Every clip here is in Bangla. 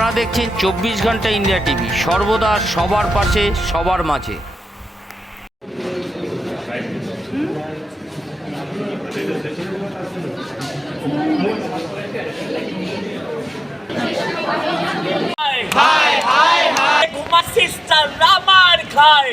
আপনারা দেখছেন চব্বিশ ঘণ্টা ইন্ডিয়া টিভি। সর্বদা সবার পাশে সবার মাঝে। সিস্টার রামার খায়।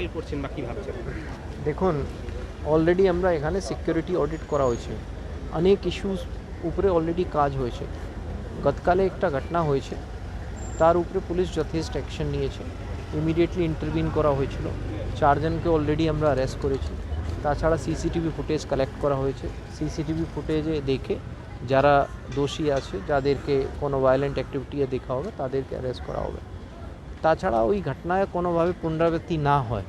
ট্যাকেল করছেন বা কি ভাবছেন? দেখুন অলরেডি আমরা এখানে সিকিউরিটি অডিট করা হয়েছে। অনেক ইস্যুস উপরে অলরেডি কাজ হয়েছে। গতকালে একটা ঘটনা হয়েছে। তার উপরে পুলিশ যথেষ্ট অ্যাকশন নিয়েছে। ইমিডিয়েটলি ইন্টারভিন করা হয়েছিল। চারজনকে অলরেডি আমরা অ্যারেস্ট করেছি। তাছাড়া সিসিটিভি ফুটেজ কালেক্ট করা হয়েছে। সিসিটিভি ফুটেজে দেখে যারা দোষী আছে, যাদেরকে কোনো ভায়োলেন্ট অ্যাক্টিভিটিয়ে দেখা হবে, তাদেরকে অ্যারেস্ট করা হবে। তাছাড়া ওই ঘটনায় কোনোভাবে পুনরাবৃত্তি না হয়।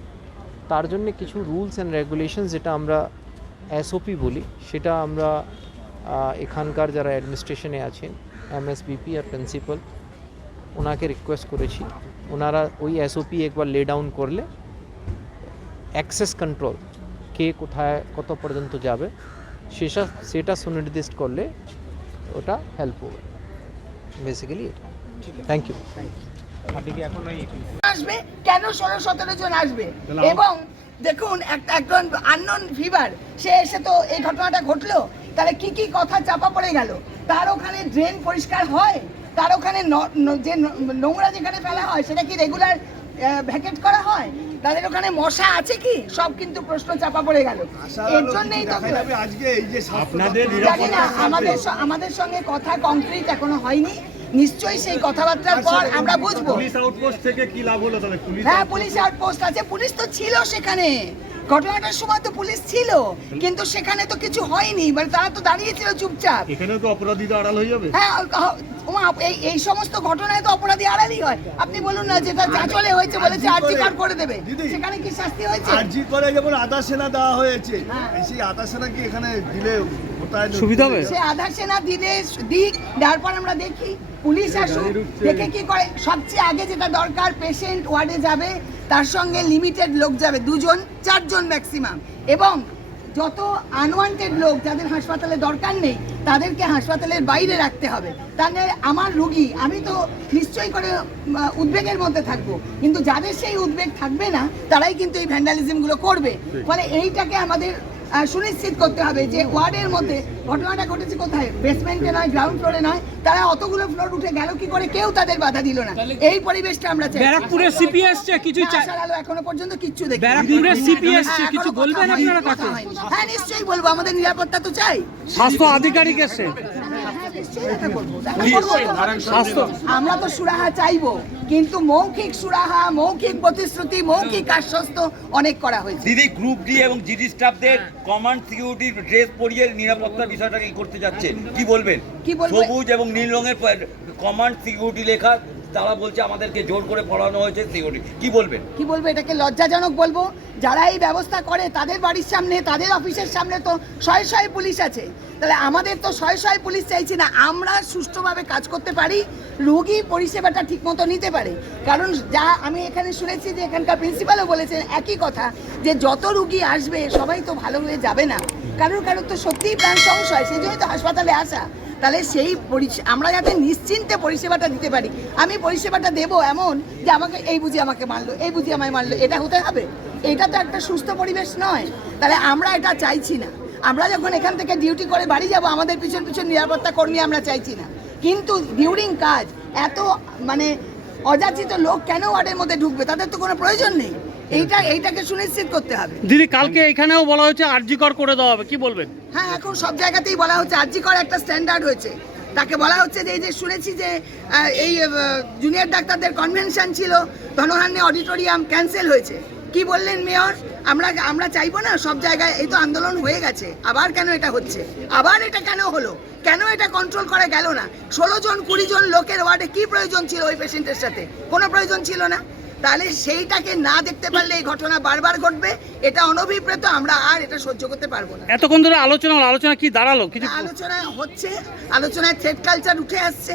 তার জন্য কিছু রুলস অ্যান্ড রেগুলেশন যেটা আমরা এসওপি বলি সেটা আমরা এখানকার যারা অ্যাডমিনিস্ট্রেশনে আছেন এমএসবিপি আর প্রিন্সিপাল ওনাকে রিকোয়েস্ট করেছি। ওনারা ওই এসওপি একবার লে ডাউন করলে অ্যাক্সেস কন্ট্রোল কে কোথায় কত পর্যন্ত যাবে সেটা সেটা সুনির্দিষ্ট করলে ওটা হেল্প হবে। বেসিক্যালি এটা। থ্যাংক ইউ থ্যাংক ওই আসবে? কেন ষোলো সতেরো জন আসবে? এবং দেখুন একটা একজন আননোন ফিভার সে এসে তো এই ঘটনাটা ঘটলো তাহলে কি কি কথা চাপা পড়ে গেল? তার ওখানে ড্রেন পরিষ্কার হয়? তার ওখানে যে নোংরা যেখানে ফেলা হয় সেটা কি রেগুলার ভ্যাকেট করা হয়? তাদের ওখানে মশা আছে কি? সব কিন্তু প্রশ্ন চাপা পড়ে গেল। এর জন্যই তো আজকে এই যে আপনাদের জানি না আমাদের আমাদের সঙ্গে কথা কংক্রিট এখনও হয়নি। নিশ্চয়ই সেই কথাবার্তার পর আমরা বুঝব। পুলিশ আউটপোস্ট থেকে কি লাভ হলো তাহলে? পুলিশ হ্যাঁ পুলিশ আউটপোস্ট আছে পুলিশ তো ছিল সেখানে। ঘটনাটার সময় তো পুলিশ ছিল কিন্তু সেখানে তো কিছু হয়নি মানে তারা তো দাঁড়িয়েছিল চুপচাপ। এখানেও তো অপরাধীরা আড়াল হয়ে যাবে? হ্যাঁ এই এই সমস্ত ঘটনায় তো অপরাধী আড়ালই হয়। আপনি বলুন না যেটা চাচলে হয়েছে বলেছে আর্জি কার্ড করে। দেবে? দিদি। সেখানে কি শাস্তি হয়েছে? আরজি করে যেমন আধা সেনা দেওয়া হয়েছে হ্যাঁ। সেই আধা সেনা কি এখানে দিলে সুবিধা হবে? সে আধার সেনা দিলে দিক দেওয়ার পর আমরা দেখি পুলিশ আসুক দেখে কি করে। সবচেয়ে আগে যেটা দরকার পেশেন্ট ওয়ার্ডে যাবে তার সঙ্গে লিমিটেড লোক যাবে দুজন চারজন ম্যাক্সিমাম এবং যত আনওয়ান্টেড লোক যাদের হাসপাতালে দরকার নেই তাদেরকে হাসপাতালের বাইরে রাখতে হবে। তাহলে আমার রুগী আমি তো নিশ্চয়ই করে উদ্বেগের মধ্যে থাকব। কিন্তু যাদের সেই উদ্বেগ থাকবে না তারাই কিন্তু এই ভ্যান্ডালিজমগুলো করবে। ফলে এইটাকে আমাদের সুনিশ্চিত করতে হবে যে ওয়ার্ডের মধ্যে ঘটনাটা ঘটেছে কোথায়? বেসমেন্টে নয় গ্রাউন্ড ফ্লোরে নয়। তারা অতগুলো ফ্লোর উঠে গেল কি করে কেউ তাদের বাধা দিল না। এই পরিবেশটা আমরা চাই। ব্যারাকপুরে সিপি আসছে কিছু আলো এখনও পর্যন্ত কিচ্ছু দেখি ব্যারাকপুরে সিপি আসছে কিছু বলবেন আপনারা কথা হ্যাঁ নিশ্চয়ই বলব আমাদের নিরাপত্তা তো চাই। স্বাস্থ্য আধিকারিক এসছে আমরা তো সুরাহা চাইব কিন্তু মৌখিক সুরাহা মৌখিক প্রতিশ্রুতি মৌখিক আশ্বস্ত অনেক করা হয়েছে। দিদি গ্রুপ ডি এবং জিডি স্টাফদের কমান্ড সিকিউরিটি ড্রেস পরিয়ে নিরাপত্তার বিষয়টাকে করতে যাচ্ছে। কি বলবেন? কি বলবেন সবুজ এবং নীল রঙের কমান্ড সিকিউরিটি লেখা তারা বলছে আমাদেরকে জোর করে পড়ানো হয়েছে সিকিউরিটি কি বলবেন? কি বলব? এটাকে লজ্জাজনক বলব। যারা এই ব্যবস্থা করে, তাদের বাড়ির সামনে, তাদের অফিসের সামনে তো শয়ে শয়ে পুলিশ আছে। তাহলে আমাদের তো শয়ে শয়ে পুলিশ চাইছি না, আমরা সুষ্ঠুভাবে কাজ করতে পারি, রোগী পরিষেবাটা ঠিকমতো নিতে পারে। কারণ যা আমি এখানে শুনেছি যে এখানকার প্রিন্সিপালও বলেছেন একই কথা, যে যত রুগী আসবে, সবাই তো ভালো হয়ে যাবে না। কারোর কারোর তো সত্যিই প্রাণ সংশয়, সেই জন্যই তো হাসপাতালে আসা। তাহলে সেই আমরা যাতে নিশ্চিন্তে পরিষেবাটা দিতে পারি। আমি পরিষেবাটা দেবো এমন যে আমাকে এই বুঝি আমাকে মারলো, এই বুঝি আমায় মারলো, এটা হতে হবে? এটা তো একটা সুস্থ পরিবেশ নয়। তাহলে আমরা এটা চাইছি না। আমরা যখন এখান থেকে ডিউটি করে বাড়ি যাব, আমাদের পিছন পিছন নিরাপত্তা কর্মী আমরা চাইছি না। কিন্তু ডিউরিং কাজ এত মানে অযাচিত লোক কেন ওয়ার্ডের মধ্যে ঢুকবে? তাদের তো কোনো প্রয়োজন নেই। এইটা এইটাকে সুনিশ্চিত করতে হবে। দিদি কালকে এখানেও বলা হয়েছে আরজিকর করে দেওয়া হবে কি বলবেন? হ্যাঁ এখন সব জায়গাতেই বলা হচ্ছে আর্যিকর একটা স্ট্যান্ডার্ড হয়েছে তাকে বলা হচ্ছে যে এই যে শুনেছি যে এই জুনিয়র ডাক্তারদের কনভেনশন ছিল ধনহান্নে অডিটোরিয়াম ক্যান্সেল হয়েছে। কি বললেন মেয়র আমরা আমরা চাইব না সব জায়গায় এই তো আন্দোলন হয়ে গেছে আবার কেন এটা হচ্ছে? আবার এটা কেন হলো? কেন এটা কন্ট্রোল করা গেল না? ষোলো জন কুড়ি জন লোকের ওয়ার্ডে কি প্রয়োজন ছিল ওই পেশেন্টের সাথে? কোনো প্রয়োজন ছিল না? তাহলে সেইটাকে না দেখতে পারলে এই ঘটনা বারবার ঘটবে এটা অনভিপ্রেত আমরা আর এটা সহ্য করতে পারব না। এতক্ষণ ধরে আলোচনা আলোচনা কি দাঁড়াল? কিছু আলোচনা হচ্ছে আলোচনায় থ্রেড কালচার উঠে আসছে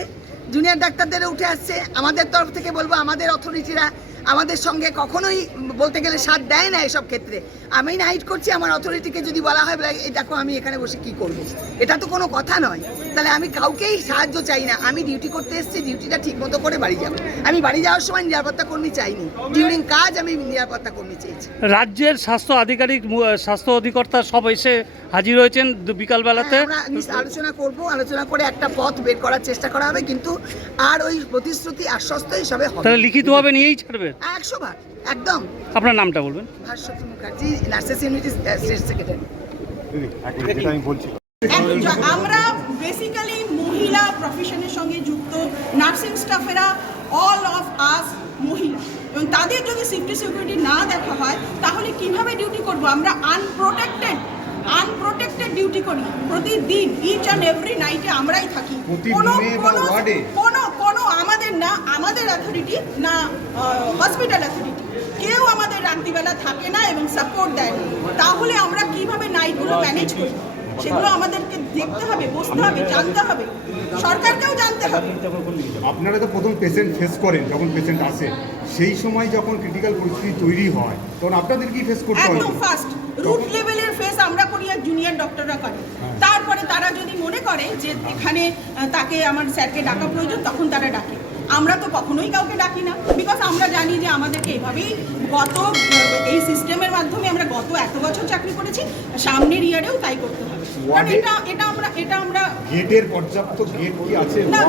জুনিয়র ডাক্তারদের উঠে আসছে। আমাদের তরফ থেকে বলব আমাদের অথরিটিরা আমাদের সঙ্গে কখনোই বলতে গেলে সাথ দেয় না এসব ক্ষেত্রে। আমি নাইট করছি আমার অথরিটিকে যদি বলা হয় এই দেখো আমি এখানে বসে কি করব? এটা তো কোনো কথা নয়। তাহলে আমি কাউকেই সাহায্য চাই না। আমি ডিউটি করতে এসেছি ডিউটিটা ঠিক মতো করে বাড়ি যাব। আমি বাড়ি যাওয়ার সময় নিরাপত্তা কর্মী চাইনি। ডিউরিং কাজ আমি নিরাপত্তা কর্মী চেয়েছি রাজ্যের স্বাস্থ্য আধিকারিক স্বাস্থ্য অধিকর্তা সব এসে হাজির হয়েছেন বিকালবেলাতে। হ্যাঁ, আলোচনা করব। আলোচনা করে একটা পথ বের করার চেষ্টা করা হবে কিন্তু আর ওই প্রতিশ্রুতি আশ্বস্ত হিসাবে হবে তাহলে লিখিতভাবে নিয়েই ছাড়বে? একশো বার একদম। আপনার নামটা বলবেন? Bhaswati Mukherjee nurses unity state secretary. আমি বলছি। আমরা বেসিক্যালি মহিলা প্রফেশনের সঙ্গে যুক্ত নার্সিং স্টাফেরা অল অফ আস মহিলা। এবং তাদের যদি সেফটি সিকিউরিটি না দেখা হয় তাহলে কীভাবে ডিউটি করব? আমরা আনপ্রোটেক্টেড আনপ্রোটেক্টেড ডিউটি করি। প্রতিদিন ইচ অ্যান্ড এভরি নাইটে আমরাই থাকি। কোনো কোনো ওয়ার্ডে? কোনো কোনো আমাদের না আমাদের অথরিটি না হসপিটাল অথরিটি কেউ আমাদের রাত্রিবেলা থাকে না এবং সাপোর্ট দেয় না। তাহলে আমরা কীভাবে নাইটগুলো ম্যানেজ করি সেগুলো আমাদেরকে দেখতে হবে বসতে হবে জানতে হবে। সরকারকেও জানতে হবে। আপনারা তো প্রথম পেশেন্ট ফেস করেন যখন পেশেন্ট আসে। সেই সময় যখন ক্রিটিক্যাল পরিস্থিতি তৈরি হয় তখন আপনাদের কি ফেস করতে হয় একদম ফার্স্ট রুট লেভেলের ফেস আমরা করি আর জুনিয়র ডক্টররা করে। তারপরে তারা যদি মনে করে যে এখানে তাকে আমার স্যারকে ডাকা প্রয়োজন তখন তারা ডাকে। আমরা তো কখনোই কাউকে ডাকি না। বিকজ আমরা জানি যে আমাদেরকে এভাবেই গত এই সিস্টেমের মাধ্যমে আমরা গত এত বছর চাকরি করেছি সামনের ইয়ারেও তাই করতে হবে। কারণ এটা এটা আমরা এটা আমরা গেটের পর্যাপ্ত গেট কি আছে? না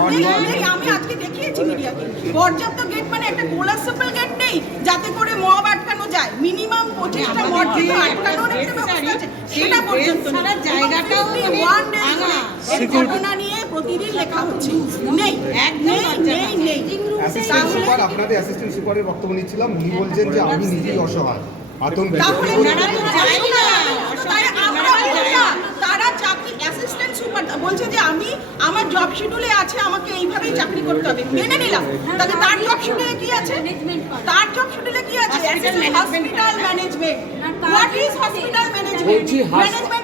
নেই, আমি আজকে দেখিয়েছি মিডিয়াকে। পর্যাপ্ত গেট মানে একটা কোলাসেবল গেট নেই যাতে করে মব আটকানো যায়। মিনিমাম পঁচিশটা মদ কিন্তু আটকানোর একটা ব্যবস্থা আছে। সেটা পর্যন্ত জায়গাটাও ওয়ান ডে ঘটনা নিয়ে প্রতিদিন লেখা হচ্ছে। নেই নেই নেই নেই। সুপার আপনাদের অ্যাসিস্ট্যান্ট সুপারের বক্তব্য নিচ্ছিলাম। উনি বলছেন যে আমি নিজেই অসহায়। না। তারা আমরা তারা চাকরি অ্যাসিস্ট্যান্ট সুপার বলছে যে আমি আমার জব শিডিউলে আছে আমাকে এইভাবেই চাকরি করতে হবে। মেনে নিলাম। তাহলে তার জব শিডিউলে কি আছে? তার জব শিডিউলে কি আছে? Hospital management what is hospital management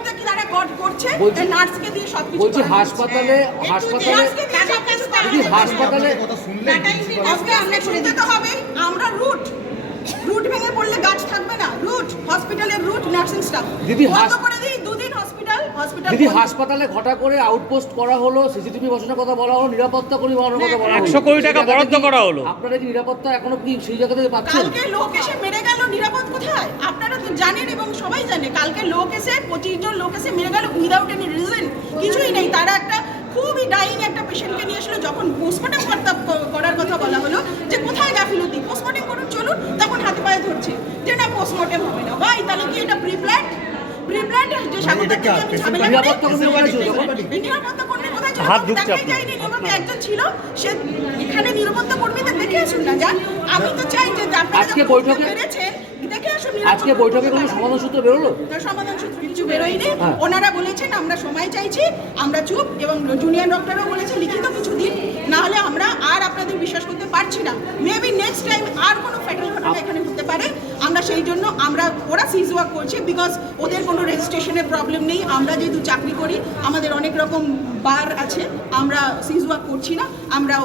কর- করছে নার্সকে দিয়ে সবকিছু বলছি হাসপাতালে হাসপাতালে হচ্ছে। হাসপাতালে কথা শুনলেন আজকে আমরা শুনতে তো হবে আমরা রুট রুট ভেঙে পড়লে গাছ থাকবে না। রুট হসপিটালের রুট নার্সিং স্টাফ দিদি, হসপিটাল হসপিটাল দিদি হাসপাতালে ঘটা করে আউটপোস্ট করা হলো সিসিটিভি বসানোর কথা বলা হলো নিরাপত্তা কর্মী বাড়ানোর কথা বলা হলো। একশো কোটি টাকা বরাদ্দ করা হলো। আপনারা কি নিরাপত্তা এখনও কি সেই জায়গা থেকে পাচ্ছেন? কালকে লোক এসে মেরে গেল নিরাপদ কোথায়? আপনারা তো জানেন এবং সবাই জানে কালকে লোক এসে পঁচিশ জন লোক এসে মেরে গেল উইদাউট এনি রিজন কিছুই নেই। তারা একটা খুবই ডাইং একটা পেশেন্টকে নিয়ে আসলো যখন পোস্টমর্টম করার কথা বলা হলো যে কোথায় গাফিলতি? পোস্টমর্টম করুন চলুন তখন হাতে পায়ে ধরছে। যে না পোস্টমর্টম হবে না। ভাই তাহলে কি এটা প্রি প্ল্যান যে স্বাগতার দিকে আমি ঝামেলা করি নিরাপত্তা কর্মী কোথায় ছিল তখন? নিরাপত্তা কর্মী কোথায় ছিল হাত ঢুকছে দেখাই আপনার। যায়নি নিরাপত্তা একজন ছিল সে এখানে নিরাপত্তা কর্মীদের দেখে আসুন না যান আমি তো চাই যে আজকে বৈঠকে- আজকে কোনো সমাধান সূত্র বেরোলো? সমাধান সূত্র কিছু বেরোয়নি। হ্যাঁ। ওনারা বলেছেন আমরা সময় চাইছি আমরা চুপ এবং জুনিয়র ডক্টরও বলেছে লিখিত কিছু দিন। না হলে আমরা আর আপনাদের বিশ্বাস করতে পারছি না। মেবি নেক্সট টাইম আর কোনো ফ্যাটাল ঘটনা এখানে হতে পারে। সেই জন্য আমরা ওরা সিজ ওয়ার্ক করছে বিকজ ওদের কোনো রেজিস্ট্রেশনের প্রবলেম নেই। আমরা যেহেতু চাকরি করি আমাদের অনেক রকম বার আছে আমরা সিজ ওয়ার্ক করছি না। আমরা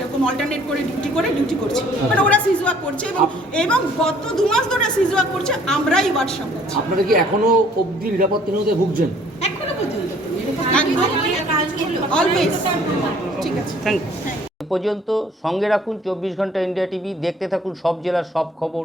এরকম অল্টারনেট করে ডিউটি করে ডিউটি করছি। মানে ওরা সিজ ওয়ার্ক করছে এবং এবং গত দু মাস ধরে সিজ ওয়ার্ক করছে আমরাই ওয়ার্ড করছি। আপনারা কি এখনও অবধি নিরাপত্তাহীনতায় ভুগছেন? এখনও পর্যন্ত অলওয়েজ ঠিক আছে। থ্যাংক ইউ পর্যন্ত সঙ্গে রাখুন চব্বিশ ঘণ্টা ইন্ডিয়া টিভি দেখতে থাকুন সব জেলার সব খবর।